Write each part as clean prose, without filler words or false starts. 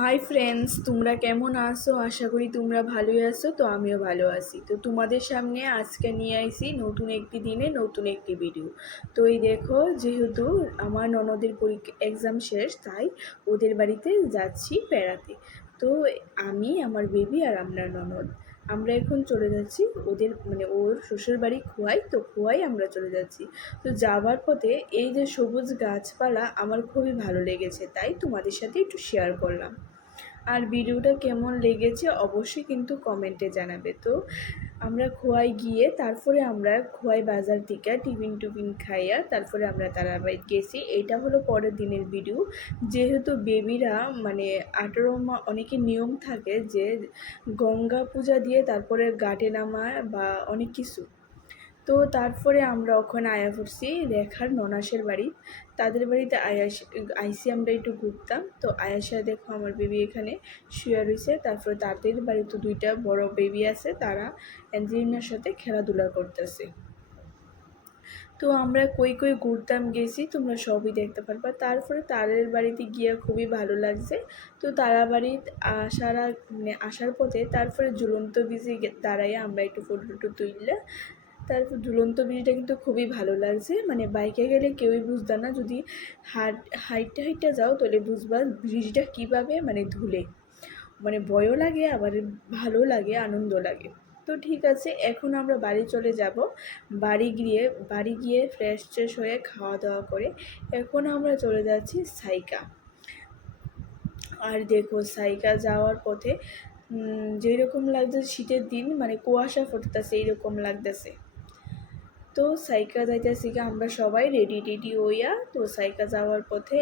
Hi friends, তোমরা কেমন আছো? আশা করি তোমরা ভালোই আছো। তো আমিও ভালো আছি। তো তোমাদের সামনে আজকে নিয়ে আইছি নতুন একটি দিনে নতুন একটি ভিডিও। তো এই দেখো, যেহেতু আমার ননদের পরীক্ষা এক্সাম শেষ, তাই ওদের বাড়িতে যাচ্ছি বেড়াতে। তো আমি, আমার বেবি আর আপনার ননদ আমরা এখন চলে যাচ্ছি ওদের ওর শ্বশুর বাড়ি খোয়াই। তো খোয়াই আমরা চলে যাচ্ছি। তো যাওয়ার পথে এই যে সবুজ গাছপালা আমার খুবই ভালো লেগেছে, তাই তোমাদের সাথে একটু শেয়ার করলাম। আর ভিডিওটা কেমন লেগেছে অবশ্যই কিন্তু কমেন্টে জানাবে। তো আমরা খোয়াই গিয়ে তারপরে আমরা খোয়াই বাজার থেকে টিফিন খাইয়া তারপরে আমরা তারাবাড়ি গেছি। এটা হলো পরের দিনের ভিডিও। যেহেতু বেবিরা 18 অনেকের নিয়ম থাকে যে গঙ্গা পূজা দিয়ে তারপরে ঘাটে নামা বা অনেক কিছু। তো তারপরে আমরা ওখানে আয়া পড়ছি রেখার ননাসের বাড়ি। তাদের বাড়িতে আইসি আমরা একটু ঘুরতাম। তো আয়াসা দেখো আমার বেবি এখানে শুয়ে রয়েছে। তারপরে তাদের বাড়িতে দুইটা বড় বেবি আছে, তারা অ্যাঞ্জেলিনার সাথে খেলাধুলা করতেছে। তো আমরা কই ঘুরতাম গেছি, তোমরা সবই দেখতে পারবা। তারপরে তাদের বাড়িতে গিয়ে খুবই ভালো লাগছে। তো তারা বাড়িতে আসার পথে তারপরে ঝুলন্ত ব্রিজে দাঁড়াইয়া আমরা একটু ফটো টটো তুললাম। তারপর ঝুলন্ত ব্রিজটা কিন্তু খুবই ভালো লাগছে। বাইকে গেলে কেউই বুঝবা না, যদি হাইটটা যাও তাহলে বুঝবা ব্রিজটা কীভাবে ধুলে ভয়ও লাগে, আবার ভালো লাগে, আনন্দ লাগে। তো ঠিক আছে, এখন আমরা বাড়ি চলে যাব। বাড়ি গিয়ে ফ্রেশ হয়ে খাওয়া দাওয়া করে এখন আমরা চলে যাচ্ছি সাইকা। আর দেখো, সাইকা যাওয়ার পথে যেরকম লাগতেছে শীতের দিন, কুয়াশা পড়তেছে এইরকম লাগতেছে। তো সাইকা যাইতেছি আমরা সবাই রেডি হইয়া। তো সাইকা যাওয়ার পথে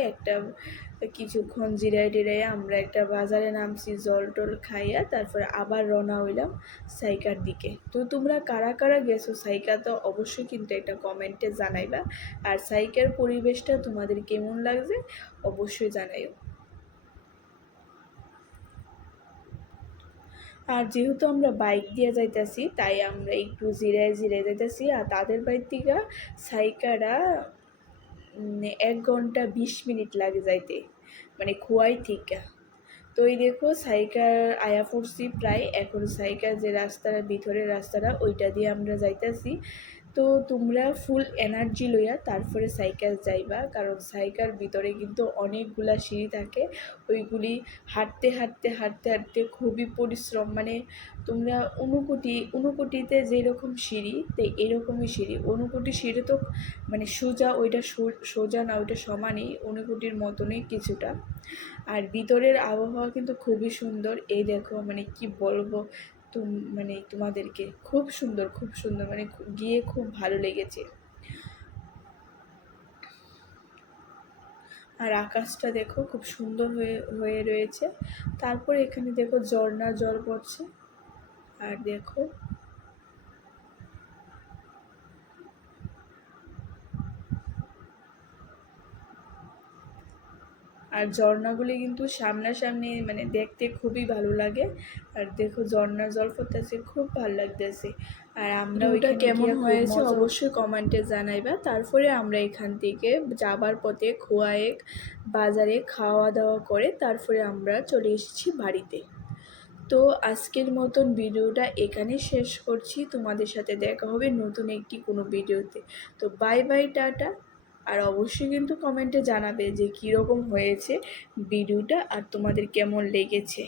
কিছুক্ষণ জিরাই আমরা একটা বাজারে নামছি, জল টল খাইয়া তারপরে আবার রওনা হইলাম সাইকার দিকে। তো তোমরা কারা কারা গেছো সাইকা, তো অবশ্যই কিন্তু একটা কমেন্টে জানাইবা। আর সাইকার পরিবেশটা তোমাদের কেমন লাগছে অবশ্যই জানাইও। আর যেহেতু আমরা বাইক দিয়ে যাইতেছি, তাই আমরা একটু জিরায় যাইতেছি। আর তাদের বাড়ির থেকে সাইকারা 1 ঘন্টা 20 মিনিট লাগে যাইতে, খোয়াই থেকে। তো এই দেখো সাইকার আয়া পড়ছি প্রায়। এখন সাইকার যে রাস্তাটা, ভিতরের রাস্তাটা, ওইটা দিয়ে আমরা যাইতেছি। তো তোমরা ফুল এনার্জি লইয়া তারপরে সাইকেল যাইবা, কারণ সাইকেল ভিতরে কিন্তু অনেকগুলা সিঁড়ি থাকে। ওইগুলি হাঁটতে খুবই পরিশ্রম। তোমরা ঊনকোটিতে যেরকম সিঁড়ি, তো এরকমই সিঁড়ি। ঊনকোটি সিঁড়ি তো সোজা, ওইটা সোজা না, ওইটা সমানই, ঊনকোটির মতনই কিছুটা। আর ভিতরের আবহাওয়া কিন্তু খুবই সুন্দর। এই দেখো কি বলবো তোমাদেরকে, খুব সুন্দর গিয়ে খুব ভালো লেগেছে। আর আকাশটা দেখো খুব সুন্দর হয়ে রয়েছে। তারপরে এখানে দেখো ঝর্ণা জল পড়ছে। আর দেখো আর ঝর্ণাগুলি কিন্তু সামনাসামনি, দেখতে খুবই ভালো লাগে। আর দেখো ঝর্ণার জল পড়তেছে, খুব ভালো লাগতেছে। আর আমরা ওইটা কেমন হয়েছে অবশ্যই কমেন্টে জানাইবা। তারপরে আমরা এখান থেকে যাবার পথে খোয়াই বাজারে খাওয়া দাওয়া করে তারপরে আমরা চলে এসেছি বাড়িতে। তো আজকের মতন ভিডিওটা এখানে শেষ করছি। তোমাদের সাথে দেখা হবে নতুন একটি কোনো ভিডিওতে। তো বাই বাই, টাটা। আর অবশ্যই কিন্তু কমেন্টে জানাবে যে কীরকম হয়েছে ভিডিওটা আর তোমাদের কেমন লেগেছে।